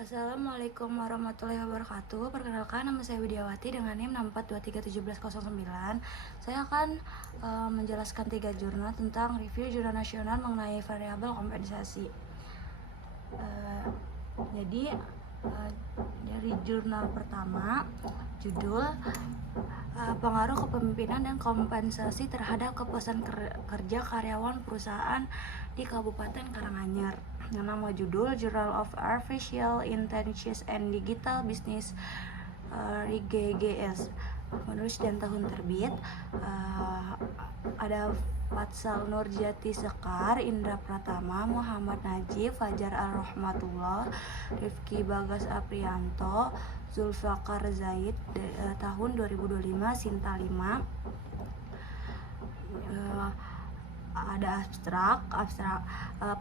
Assalamualaikum warahmatullahi wabarakatuh. Perkenalkan, nama saya Widiawati dengan NIM 64231709. Saya akan menjelaskan 3 jurnal tentang review jurnal nasional mengenai variabel kompensasi. Jadi dari jurnal pertama, judul pengaruh kepemimpinan dan kompensasi terhadap kepuasan kerja karyawan perusahaan di Kabupaten Karanganyar. Yang nama judul Journal of Artificial Intelligence and Digital Business (RIGGS). Penulis dan tahun terbit ada Fatsal Nurjati Sekar, Indra Pratama, Muhammad Najib, Fajar Al-Rahmatullah, Rifki Bagas Aprianto, Zulfakar Zaid, tahun 2025, Sinta 5. Ada abstrak.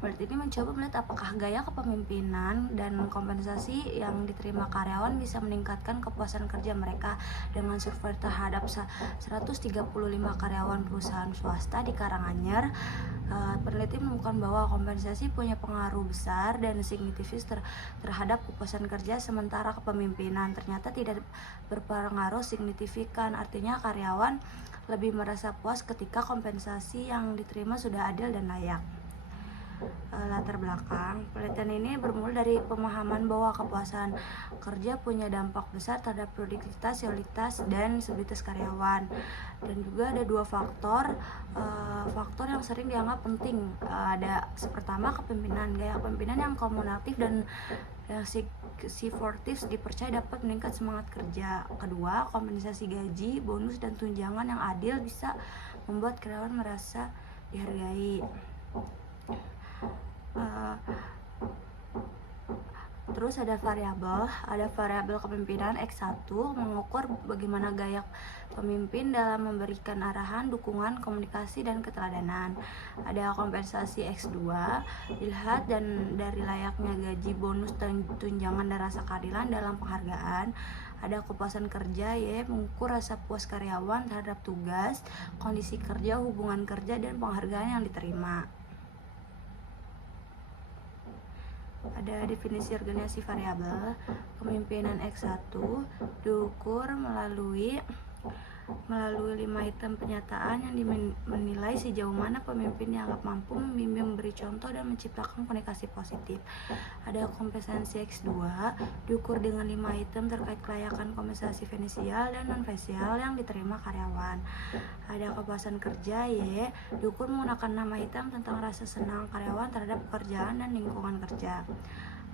Peneliti ini mencoba melihat apakah gaya kepemimpinan dan kompensasi yang diterima karyawan bisa meningkatkan kepuasan kerja mereka. Dengan survei terhadap 135 karyawan perusahaan swasta di Karanganyar, peneliti menemukan bahwa kompensasi punya pengaruh besar dan signifikan terhadap kepuasan kerja, sementara kepemimpinan ternyata tidak berpengaruh signifikan. Artinya karyawan lebih merasa puas ketika kompensasi yang diterima sudah adil dan layak. Latar belakang penelitian ini bermula dari pemahaman bahwa kepuasan kerja punya dampak besar terhadap produktivitas, kualitas, dan stabilitas karyawan. Dan juga ada 2 faktor yang sering dianggap penting. Ada pertama, kepemimpinan. Gaya kepemimpinan yang komunikatif dan supportif dipercaya dapat meningkat semangat kerja. Kedua, kompensasi gaji, bonus, dan tunjangan yang adil bisa membuat karyawan merasa dihargai. Terus ada variabel kepemimpinan X1 mengukur bagaimana gaya pemimpin dalam memberikan arahan, dukungan, komunikasi, dan keteladanan. Ada kompensasi X2 dilihat dan dari layaknya gaji, bonus, tunjangan, dan rasa keadilan dalam penghargaan. Ada kepuasan kerja Y mengukur rasa puas karyawan terhadap tugas, kondisi kerja, hubungan kerja, dan penghargaan yang diterima. Ada definisi organisasi variabel kepemimpinan X1 diukur melalui 5 item penyataan yang menilai sejauh mana pemimpin dianggap mampu membimbing, memberi contoh, dan menciptakan komunikasi positif. Ada kompensasi X2 diukur dengan 5 item terkait kelayakan kompensasi finansial dan non-finansial yang diterima karyawan. Ada kepuasan kerja Y diukur menggunakan 6 item tentang rasa senang karyawan terhadap pekerjaan dan lingkungan kerja.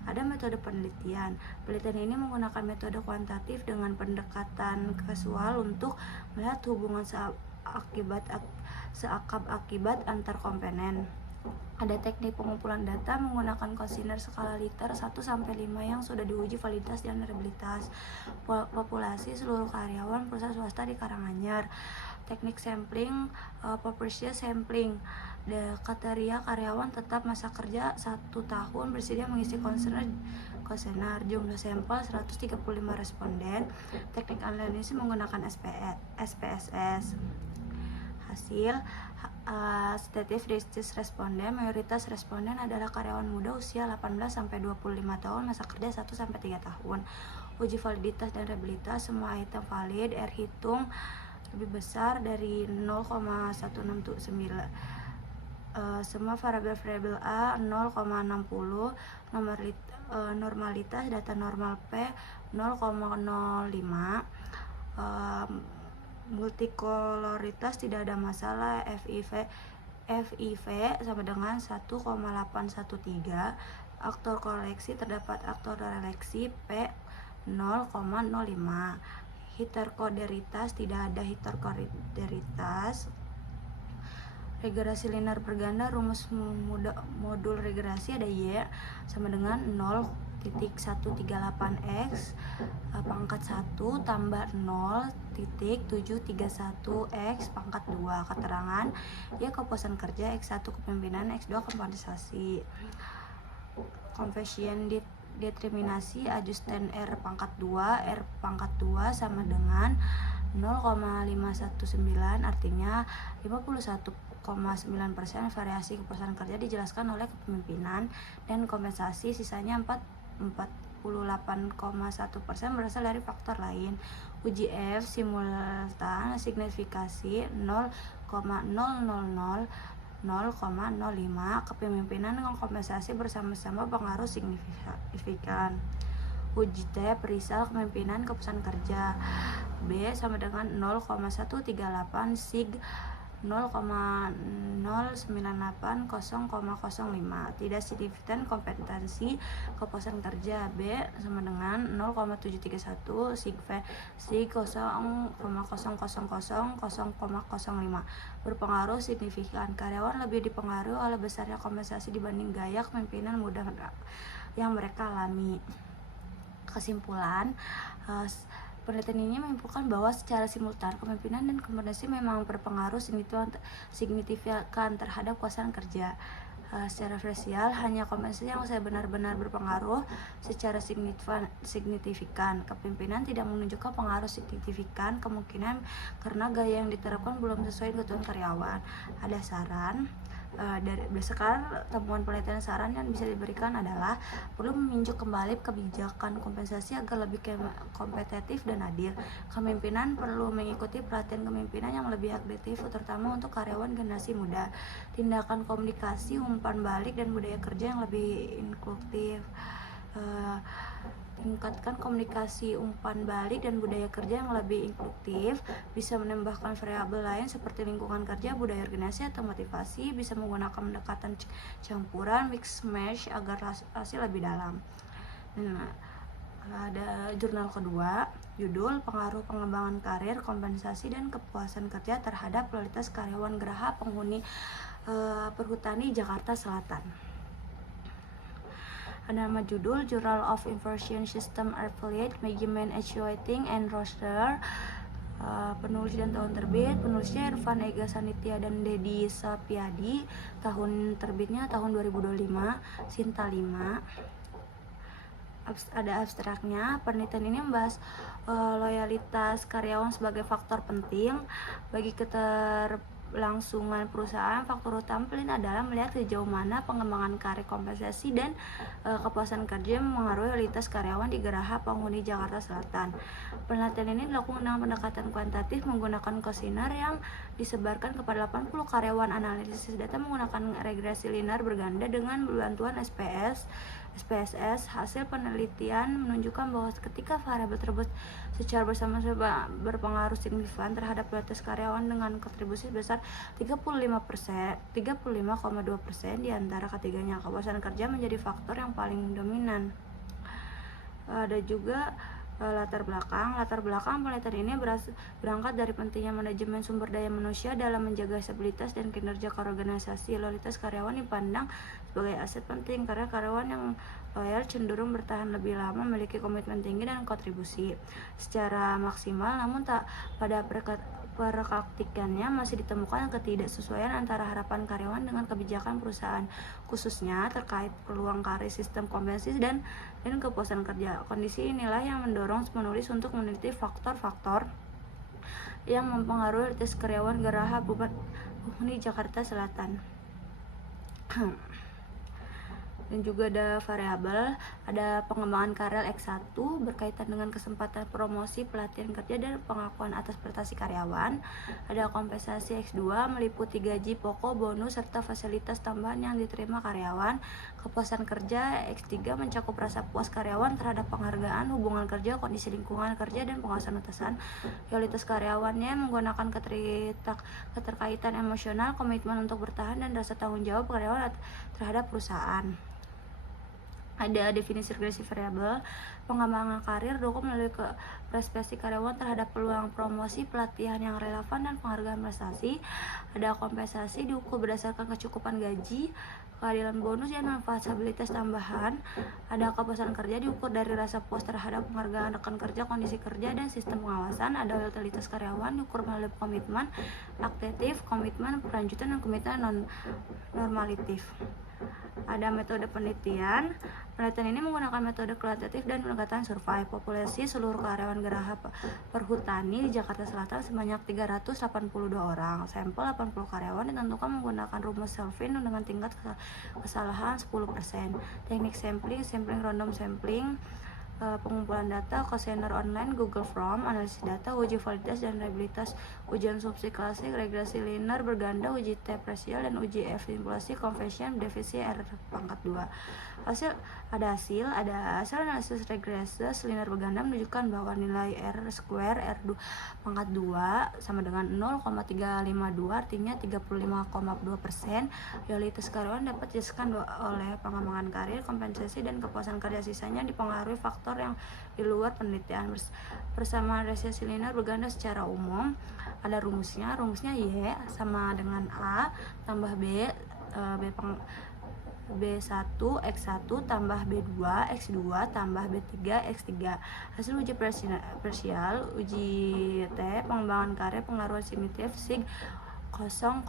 Ada metode penelitian. Penelitian ini menggunakan metode kuantitatif dengan pendekatan kasual untuk melihat hubungan seakab-akibat antar komponen. Ada teknik pengumpulan data menggunakan kuesioner skala liter 1-5 yang sudah diuji validitas dan reliabilitas. Populasi seluruh karyawan perusahaan swasta di Karanganyar. Teknik sampling, proportional sampling. Kriteria karyawan tetap masa kerja 1 tahun bersedia mengisi kuesioner. Jumlah sampel 135 responden. Teknik analisis menggunakan SPSS. Hasil statistik responden, mayoritas responden adalah karyawan muda usia 18-25 tahun, masa kerja 1-3 tahun. Uji validitas dan reliabilitas, semua item valid, R hitung lebih besar dari 0,169. Semua variabel A 0,60, normalitas data normal P 0,05, multikoloritas tidak ada masalah, FIV sama dengan 1,813, aktor koreksi terdapat aktor koreksi P 0,05, heterokoderitas tidak ada heterokoderitas. Regresi linear berganda, rumus modul regresi ada Y sama dengan 0.138x pangkat 1 tambah 0.731x pangkat 2. Keterangan Y kepuasan kerja, X1 kepemimpinan, X2 kompensasi. Koefisien determinasi ajusten R pangkat 2 sama dengan 0,519, artinya 51,9% variasi kepuasan kerja dijelaskan oleh kepemimpinan dan kompensasi, sisanya 48,1% berasal dari faktor lain. Uji F simultan signifikasi 0,000 kepemimpinan dengan kompensasi bersama-sama pengaruh signifikan. Uji T perisal kepemimpinan keputusan kerja. B sama dengan 0,138 sig 0,0980,05. Tidak signifikan kompetensi kepuasan kerja. B sama dengan 0,731 sig V sig 0,0000,0,05. Berpengaruh signifikan. Karyawan lebih dipengaruhi oleh besarnya kompensasi dibanding gaya kepemimpinan mudah yang mereka alami. Kesimpulan, penelitian ini menyimpulkan bahwa secara simultan kepemimpinan dan kompensasi memang berpengaruh signifikan terhadap kepuasan kerja. Secara spesial, hanya kompensasi yang saya benar-benar berpengaruh secara signifikan. Kepemimpinan tidak menunjukkan pengaruh signifikan kemungkinan karena gaya yang diterapkan belum sesuai kebutuhan karyawan. Ada saran. Berdasarkan temuan penelitian, saran yang bisa diberikan adalah perlu meninjau kembali kebijakan kompensasi agar lebih kompetitif dan adil. Kepemimpinan perlu mengikuti pelatihan kepemimpinan yang lebih aktif, terutama untuk karyawan generasi muda. Tindakan komunikasi, umpan balik, dan budaya kerja yang lebih inklusif. Tingkatkan komunikasi, umpan balik, dan budaya kerja yang lebih inklusif. Bisa menambahkan variabel lain seperti lingkungan kerja, budaya organisasi, atau motivasi. Bisa menggunakan pendekatan campuran, mix match agar hasil lebih dalam. Ada jurnal kedua, judul Pengaruh Pengembangan Karir, Kompensasi, dan Kepuasan Kerja terhadap Kualitas Karyawan Geraha Penghuni Perhutani Jakarta Selatan. Ada nama judul Journal of Information System Affiliate Measurement Evaluating and Roster. Penulis dan tahun terbit, penulisnya Irfan Ega Sanitya dan Dedi Sapiadi. Tahun terbitnya tahun 2025. Sinta 5. Ada abstraknya. Penelitian ini membahas loyalitas karyawan sebagai faktor penting bagi keberlangsungan perusahaan. Faktor utama penelitian adalah melihat sejauh mana pengembangan karir, kompensasi, dan kepuasan kerja mempengaruhi loyalitas karyawan di Geraha Penghuni Jakarta Selatan. Penelitian ini dilakukan dengan pendekatan kuantitatif menggunakan kuesioner yang disebarkan kepada 80 karyawan. Analisis data menggunakan regresi linear berganda dengan bantuan SPSS. Hasil penelitian menunjukkan bahwa ketika variabel tersebut secara bersama-sama berpengaruh signifikan terhadap kualitas karyawan dengan kontribusi sebesar 35,2%. Di antara ketiganya, kepuasan kerja menjadi faktor yang paling dominan. Ada juga latar belakang penelitian ini berangkat dari pentingnya manajemen sumber daya manusia dalam menjaga stabilitas dan kinerja organisasi. Loyalitas karyawan dipandang sebagai aset penting karena karyawan yang loyal cenderung bertahan lebih lama, memiliki komitmen tinggi, dan kontribusi secara maksimal. Namun pada praktikannya masih ditemukan ketidaksesuaian antara harapan karyawan dengan kebijakan perusahaan, khususnya terkait peluang karir, sistem kompensasi, dan kepuasan kerja. Kondisi inilah yang mendorong penulis untuk meneliti faktor-faktor yang mempengaruhi loyalitas karyawan Geraha Penghuni Jakarta Selatan. Dan juga ada variabel, ada pengembangan karir X1 berkaitan dengan kesempatan promosi, pelatihan kerja, dan pengakuan atas prestasi karyawan. Ada kompensasi X2 meliputi gaji pokok, bonus, serta fasilitas tambahan yang diterima karyawan. Kepuasan kerja X3 mencakup rasa puas karyawan terhadap penghargaan, hubungan kerja, kondisi lingkungan kerja, dan pengawasan atasan. Loyalitas karyawannya menggunakan keterkaitan emosional, komitmen untuk bertahan, dan rasa tanggung jawab karyawan terhadap perusahaan. Ada definisi regresi variabel, pengembangan karir didukung melalui prestasi karyawan terhadap peluang promosi, pelatihan yang relevan, dan penghargaan prestasi. Ada kompensasi diukur berdasarkan kecukupan gaji, keadilan bonus, dan manfaat stabilitas tambahan. Ada kepuasan kerja diukur dari rasa puas terhadap penghargaan rekan kerja, kondisi kerja, dan sistem pengawasan. Ada loyalitas karyawan diukur melalui komitmen aktif, komitmen berkelanjutan, dan komitmen non-normatif. Ada metode penelitian. Penelitian ini menggunakan metode kualitatif dan pendekatan survei. Populasi seluruh karyawan Geraha Perhutani di Jakarta Selatan sebanyak 382 orang. Sampel 80 karyawan ditentukan menggunakan rumus Kelvin dengan tingkat kesalahan 10%. Teknik sampling random sampling, pengumpulan data, kuesioner online, Google Form, analisis data, uji validitas dan reliabilitas, ujian subsidi klasik, regresi linear berganda, uji T parsial, dan uji F simulasi convention definisi R pangkat 2. Ada hasil analisis regresi linear berganda menunjukkan bahwa nilai R square R2 pangkat 2 sama dengan 0,352, artinya 35,2%. Realitas karyawan dapat dijelaskan oleh pengembangan karir, kompensasi, dan kepuasan kerja. Sisanya dipengaruhi faktor yang di luar penelitian. Persamaan regresi linear berganda secara umum ada rumusnya Y sama dengan A tambah B1 X1 tambah B2 X2 tambah B3 X3. Hasil uji parsial, uji T pengembangan karya pengaruh signifikan sig 0,05,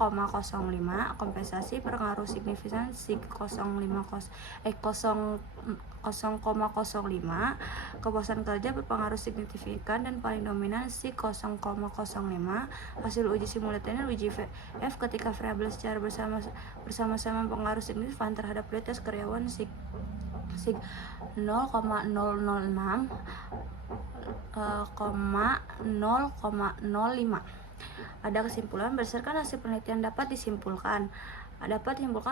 kompensasi pengaruh signifikan sig 0,05, kepuasan kerja berpengaruh signifikan dan paling dominan sig 0,05. Hasil uji simultan uji F ketika variabel secara bersama-sama pengaruh signifikan terhadap kualitas karyawan sig 0,006, 0,05. Ada kesimpulan. Berdasarkan hasil penelitian dapat disimpulkan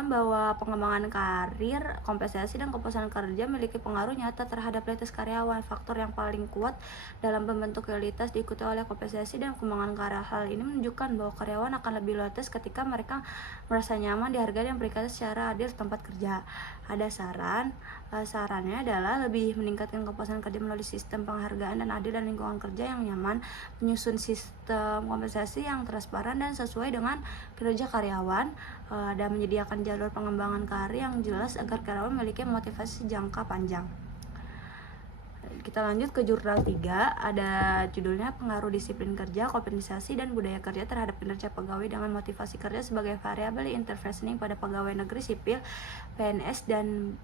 bahwa pengembangan karir, kompensasi, dan kepuasan kerja memiliki pengaruh nyata terhadap kualitas karyawan. Faktor yang paling kuat dalam membentuk kualitas diikuti oleh kompensasi dan pengembangan karir. Hal ini menunjukkan bahwa karyawan akan lebih loyalitas ketika mereka merasa nyaman, dihargai, dan berikan secara adil di tempat kerja. Ada sarannya adalah lebih meningkatkan kepuasan kerja melalui sistem penghargaan dan adil dan lingkungan kerja yang nyaman, menyusun sistem kompensasi yang transparan dan sesuai dengan kinerja karyawan, dan menyediakan jalur pengembangan karir yang jelas agar karyawan memiliki motivasi jangka panjang. Kita lanjut ke jurnal 3, ada judulnya pengaruh disiplin kerja, kompensasi, dan budaya kerja terhadap kinerja pegawai dengan motivasi kerja sebagai variabel interventioning pada pegawai negeri sipil PNS dan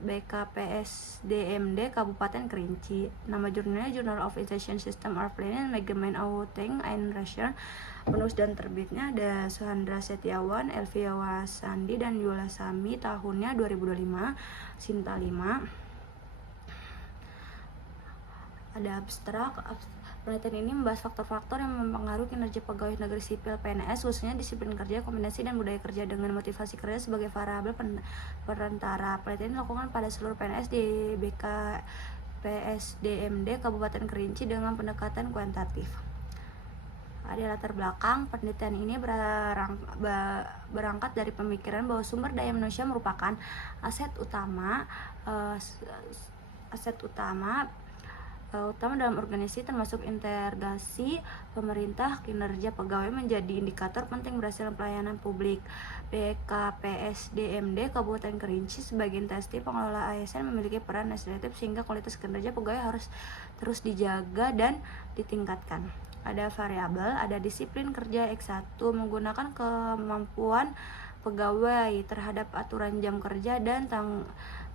BKPSDMD Kabupaten Kerinci. Nama jurnalnya Journal of Education System of Planning Management Auditing and Ration. Penulis dan terbitnya ada Suhandra Setiawan, Elvia Wasandi, dan Yola Sami. Tahunnya 2025. Sinta 5. Ada abstrak. Penelitian ini membahas faktor-faktor yang mempengaruhi kinerja pegawai negeri sipil PNS, khususnya disiplin kerja, kompensasi, dan budaya kerja dengan motivasi kerja sebagai variabel perantara. Penelitian dilakukan pada seluruh PNS di BKPSDMD Kabupaten Kerinci dengan pendekatan kuantitatif. Ada latar belakang. Penelitian ini berangkat dari pemikiran bahwa sumber daya manusia merupakan aset utama dalam organisasi, termasuk integrasi pemerintah. Kinerja pegawai menjadi indikator penting berhasil pelayanan publik. BKPSDMD Kabupaten Kerinci sebagai entiti pengelola ASN memiliki peran legislatif sehingga kualitas kinerja pegawai harus terus dijaga dan ditingkatkan. Ada variabel, ada disiplin kerja X1 menggunakan kemampuan pegawai terhadap aturan jam kerja dan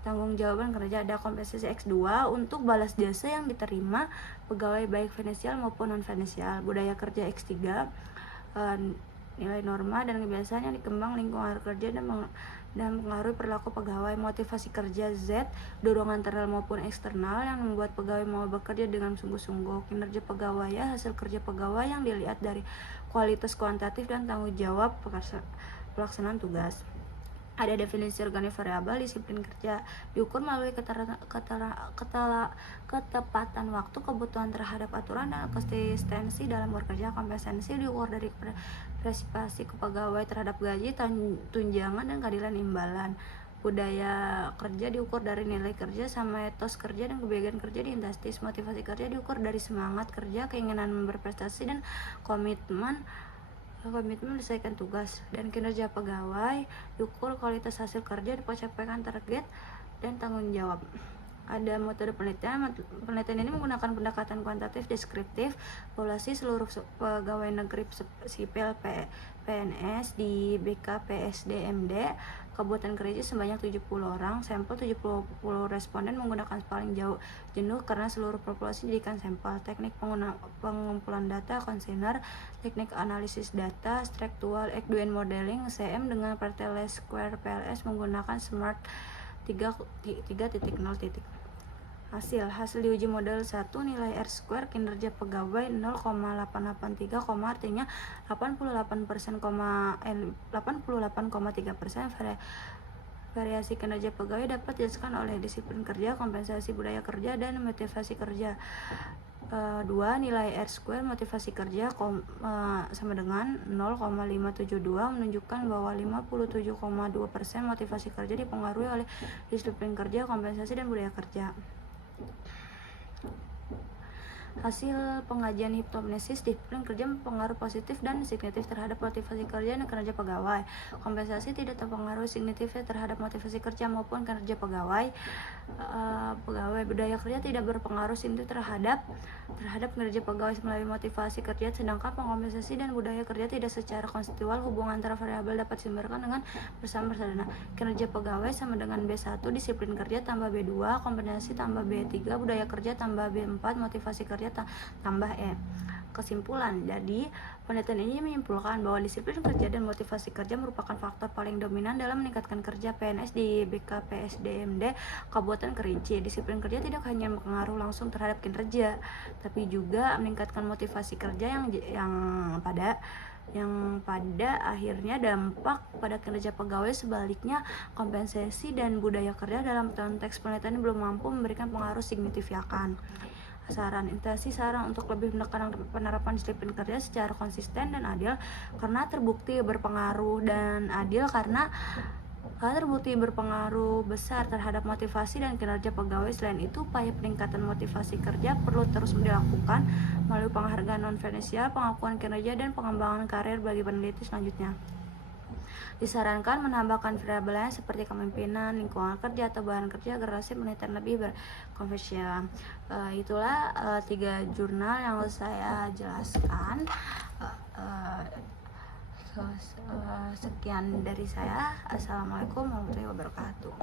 tanggung jawaban kerja. Ada kompensasi X2 untuk balas jasa yang diterima pegawai baik finansial maupun non finansial. Budaya kerja X3, nilai norma dan kebiasaan yang dikembang lingkungan kerja dan mempengaruhi perilaku pegawai. Motivasi kerja Z, dorongan internal maupun eksternal yang membuat pegawai mau bekerja dengan sungguh-sungguh. Kinerja pegawai, hasil kerja pegawai yang dilihat dari kualitas kuantitatif dan tanggung jawab pelaksanaan tugas. Ada definisi organik variabel. Disiplin kerja diukur melalui ketepatan waktu, kebutuhan terhadap aturan, dan konsistensi dalam bekerja. Kompensasi diukur dari partisipasi kepegawai terhadap gaji, tunjangan, dan keadilan imbalan. Budaya kerja diukur dari nilai kerja sama etos kerja dan kebijakan kerja di industri. Motivasi kerja diukur dari semangat kerja, keinginan berprestasi, dan komitmen menyelesaikan tugas. Dan kinerja pegawai diukur kualitas hasil kerja, pencapaian target, dan tanggung jawab. Ada metode penelitian. Penelitian ini menggunakan pendekatan kuantitatif deskriptif populasi seluruh pegawai negeri sipil PNS di BKPSDMD Kabupaten Kerinci sebanyak 70 orang. Sampel 70 responden menggunakan paling jauh jenuh karena seluruh populasi dijadikan sampel. Teknik pengumpulan data konsener, teknik analisis data, structural Edwin modeling CM dengan partai least square PLS menggunakan Smart 3.0. Hasil diuji model 1 nilai R-square kinerja pegawai 0,883, artinya 88,3%. Variasi kinerja pegawai dapat dijelaskan oleh disiplin kerja, kompensasi budaya kerja, dan motivasi kerja. 2. Nilai R-square motivasi kerja sama dengan 0,572 menunjukkan bahwa 57,2% motivasi kerja dipengaruhi oleh disiplin kerja, kompensasi, dan budaya kerja. Hasil pengajian hipnosis disiplin kerja berpengaruh positif dan signifikan terhadap motivasi kerja dan kinerja pegawai. Kompensasi tidak terpengaruh signifikan terhadap motivasi kerja maupun kinerja pegawai. Budaya kerja tidak berpengaruh signifikan terhadap kinerja pegawai melalui motivasi kerja, sedangkan kompensasi dan budaya kerja tidak secara konstitusional. Hubungan antara variabel dapat disimbolkan dengan bersama sederhana. Kinerja pegawai sama dengan B1, disiplin kerja tambah B2, kompensasi tambah B3, budaya kerja tambah B4, motivasi kerja tambah E. Kesimpulan, jadi penelitian ini menyimpulkan bahwa disiplin kerja dan motivasi kerja merupakan faktor paling dominan dalam meningkatkan kerja PNS di BKPSDMD Kabupaten Kerinci. Disiplin kerja tidak hanya berpengaruh langsung terhadap kinerja, tapi juga meningkatkan motivasi kerja yang pada akhirnya dampak pada kinerja pegawai. Sebaliknya, kompensasi dan budaya kerja dalam konteks penelitian belum mampu memberikan pengaruh signifikan. Saran untuk lebih menekan penerapan disiplin kerja secara konsisten dan adil karena terbukti berpengaruh besar terhadap motivasi dan kinerja pegawai. Selain itu, upaya peningkatan motivasi kerja perlu terus dilakukan melalui penghargaan non-finansial, pengakuan kinerja, dan pengembangan karir bagi peneliti selanjutnya. Disarankan menambahkan variabel lain seperti kepemimpinan, lingkungan kerja, atau bahan kerja agar hasil penelitian lebih berkonvensional. Itulah 3 jurnal yang saya jelaskan. Sekian dari saya. Assalamualaikum warahmatullahi wabarakatuh.